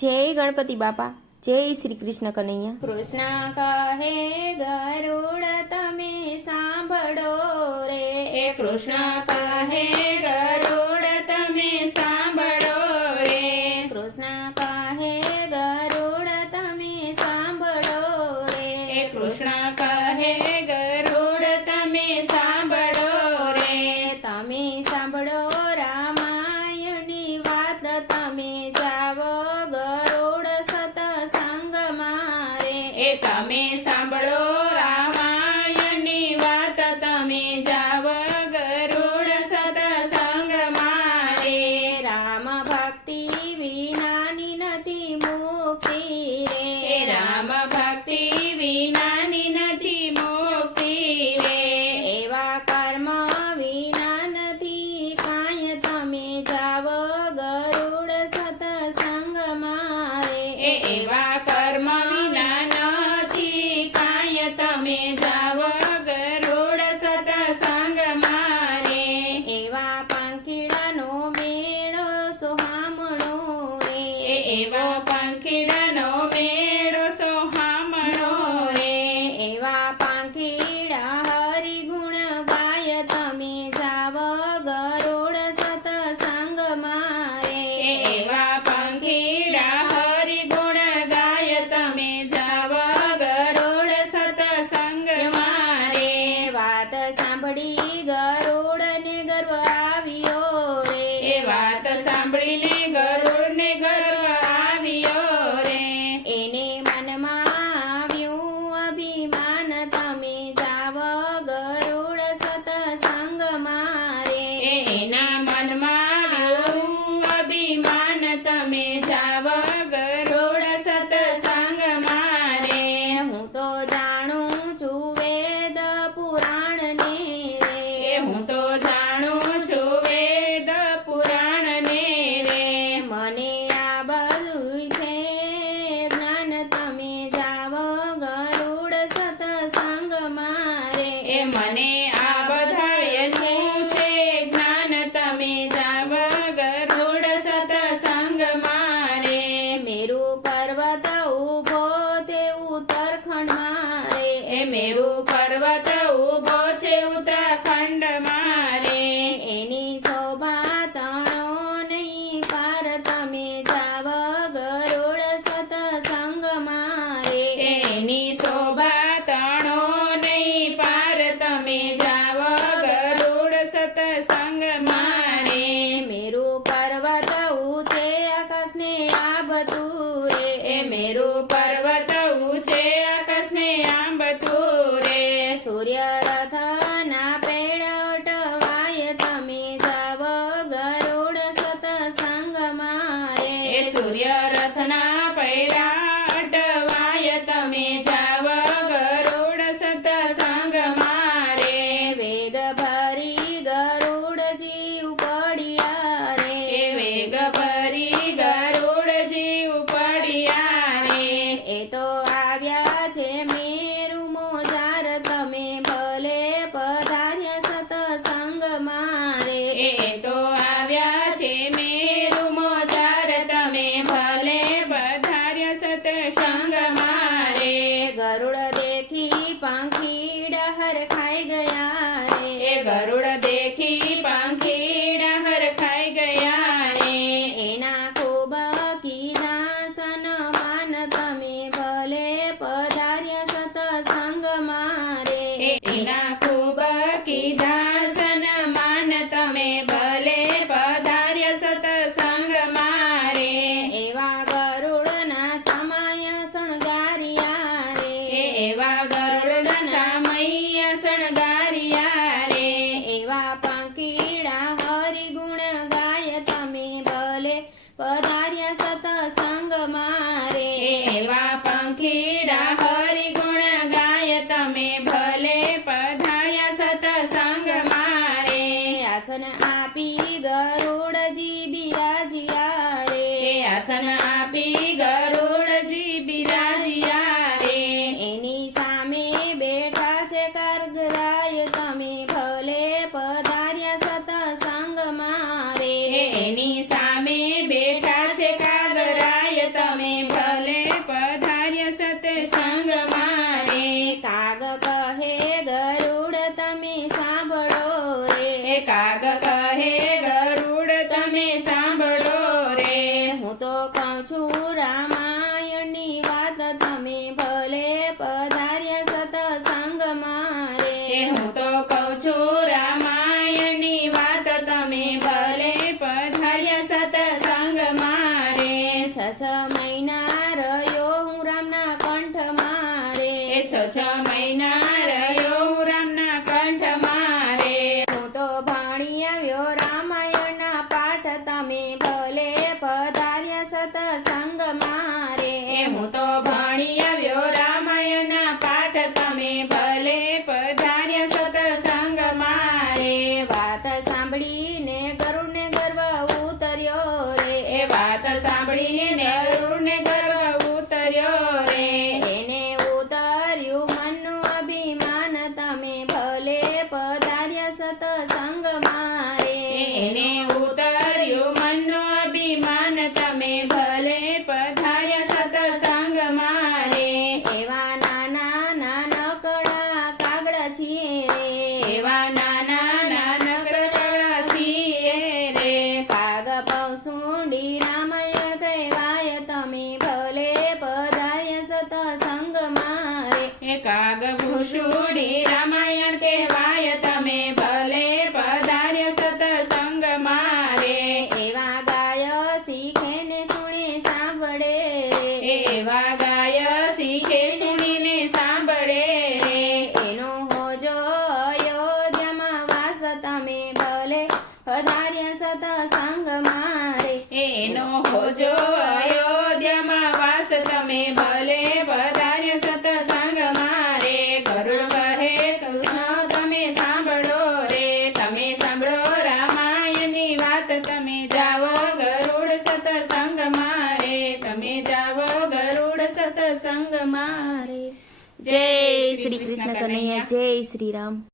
જય ગણપતિ બાપા, જય શ્રી કૃષ્ણ કનૈયા. કૃષ્ણ કહે ગરુડ તમે સાંભળો રે, કૃષ્ણ કહે ગરુડ તમે સાંભળો રે, કૃષ્ણ કહે ગરુડ તમે સાંભળો રે, કૃષ્ણ કહે ગરુડ તમે સાંભળો રે, તમે સાંભળો રામાયણની વાત, તમે જાવો ગરુડ સતસંગમાં રે, તમે સાંભળો રામાયણની વાત, તમે જાવ ગરુડ સતસંગમાં રે, રામ ભક્તિ વિનાની નથી મુક્તિ રે, રામ ભક્તિ વિનાની નથી મુક્તિ રે, એવા કર્મ વિના નથી કાંઈ, તમે જાવો ગરુડ સતસંગમાં રે, એવા કર્મ વિના નથી કાંઈ, તમે જાવ ગરુડ સતસંગમાં રે, એવા પાંખીડાનો મેળો સોહામણો રે, એવા પાંખીડાનો મેળો સોહામણો રે, એવા પાંખીડા હરિગુણ ગાય, તમે જાવો ગરુડ સતસંગમાં રે, એવા પાંખીડા હરિગુણ ગાય, તમે જાવ ગરુડ સતસંગમાં રે, વાત સાંભળી ગરુડને ગર્વ આવ્યો રે, એ વાત સાંભળીને ગરુડને ગર્વ આવ્યો રે, એને મનમાં આવ્યું અભિમાન, તમે જાવો ગરુડ સતસંગમાં રે, એના મનમાં આવ્યું અભિમાન, તમે જાવ ગરુડ સતસંગમાં રે, હું તો જાણું છું વેદ પુરાણને રે, હું તો જાણું છું વેદ પુરાણને રે, મને આ બધું છે જ્ઞાન, તમે જાવો ગરુડ સતસંગમાં રે, મને આ બધાય નું છે જ્ઞાન, તમે જાવ ગરુડ સતસંગમાં રે, મેરુ પર્વત ઉભો તે ઉત્તરખંડમાં રે, મેરુ પર્વત ઉભો છે ઉત્તરાખંડમાં રે, એની શોભા તણો નહીં પાર, તમે જાવો ગરુડ સતસંગમાં રે, એની શોભા તણો નહીં પાર, તમે જાવ ગરુડ સતસંગમાં રે, મેરુ પર્વત ઊંચે આકાશને આંબતું રે, મેરુ પર્વત ઊંચે આકાશને આંબતું રે, સૂર્ય રથના પેડ અટવાય, તમે જાવો ગરુડ સતસંગમાં રે, સૂર્ય રથના પૈડા અટવાય, તમે જાવ ગરુડ સતસંગમાં રે, વેગ ભરી ગરુડજી ઉપડ્યા રે, વેગ ભરી ગરુડજી ઉપડ્યા રે, એ તો આવ્યા છે મેરુ મોજાર, તમે ભલે પધાર્યા સતસંગમાં રે, એ તો આવ્યા છે મેરુ મોજાર, તમે ભલે પધાર્યા સતસંગમાં રે, ગરુડ દેખી પાંખીડા હરખાઈ ગયા રે, ગરુડ દેખી પાંખીડા હરખાઈ ગયા રે, એના ખૂબ કીધા સન્માન, તમે ભલે પધાર્યા સતસંગમાં રે, એના ખૂબ કીધા સન્માન, તમે ભલે પધાર્યા સતસંગમાં રે, એવા ગરુડના સમય શણગાર્યા રે, એવા ગરુડ સામૈયા શણગાર્યા રે, એવા પાંખીડા હરિગુણ ગાય, તમે ભલે પધાર્યા સતસંગમાં રે, એવા પાંખીડા હરિગુણ ગાય, તમે ભલે પધાર્યા સતસંગમાં રે, આસન આપી ગરુડજી બિરાજ્યા રે, આસન આપી ગરુડજી બિરાજ્યા રે, એની સામે બેઠા છે કારગરાય, તમે ભલે પધાર્યા સતસંગમાં રે, એની સામે બેઠા છે કાગરાય, તમે કાગ કહે ગરુડ તમે સાંભળો રે. હું તો કહું છું રામાયણની વાત તમે ભલે પધાર્યા સતસંગમાં રે. હું તો કહું છું રામાયણની વાત તમે ભલે પધાર્યા સતસંગમાં રે. છ મહિના રહ્યો હું રામના કંઠમાં રે. છ મહિના રહ્યો હું રામના કંઠમાં રે. હું તો ભણી આવ્યો રામાયણના પાઠ તમે ભલે પધાર્યા સતસંગમાં રે. હું તો ભણી આવ્યો રામાયણના પાઠ તમે ભલે પધાર્યા સતસંગમાં રે. વાત સાંભળીને ગરુડને ગર્વ ઉતર્યો રે. એ વાત સાંભળીને ગરુડને ગર્વ ઉતર્યો રે. એને ઉતર્યું મનનું અભિમાન તમે ભલે પધાર્યા સતસંગમાં રે. એને ઉતર્યું મનનું અભિમાન તમે ભલે પધાર્યા સતસંગમાં રે. એવા નાના નાનકડા કાગડા છીએ રે. એવા નાના નાનકડા છીએ રે. કાગ પૌસુંડી રામાયણ કહેવાય તમે ભલે પધાર્યા સતસંગમાં રે. એ કાગ ભૂષુડી રામાયણ કહેવાય તમે ભલે પધાર્યા સતસંગમાં રે. એવા ગાય શીખે ને સુણે સાંભળે રે. એવા ગાય શીખે સુણીને સાંભળે રે. એનો હોજો અયોધ્યામાં વાસ તમે ભલે પધાર્યા સતસંગમાં રે. એનો હોજો અયોધ્યામાં વાસ તમે ભલે પધાર્યા સતસંગમાં રે. ગરુડ કહે કૃષ્ણ તમે સાંભળો રે. તમે સાંભળો રામાયણની વાત તમે જાવો ગરુડ સતસંગમાં રે. તમે જાવો ગરુડ સતસંગમાં રે. જય શ્રી કૃષ્ણ કનૈયા, જય શ્રી રામ.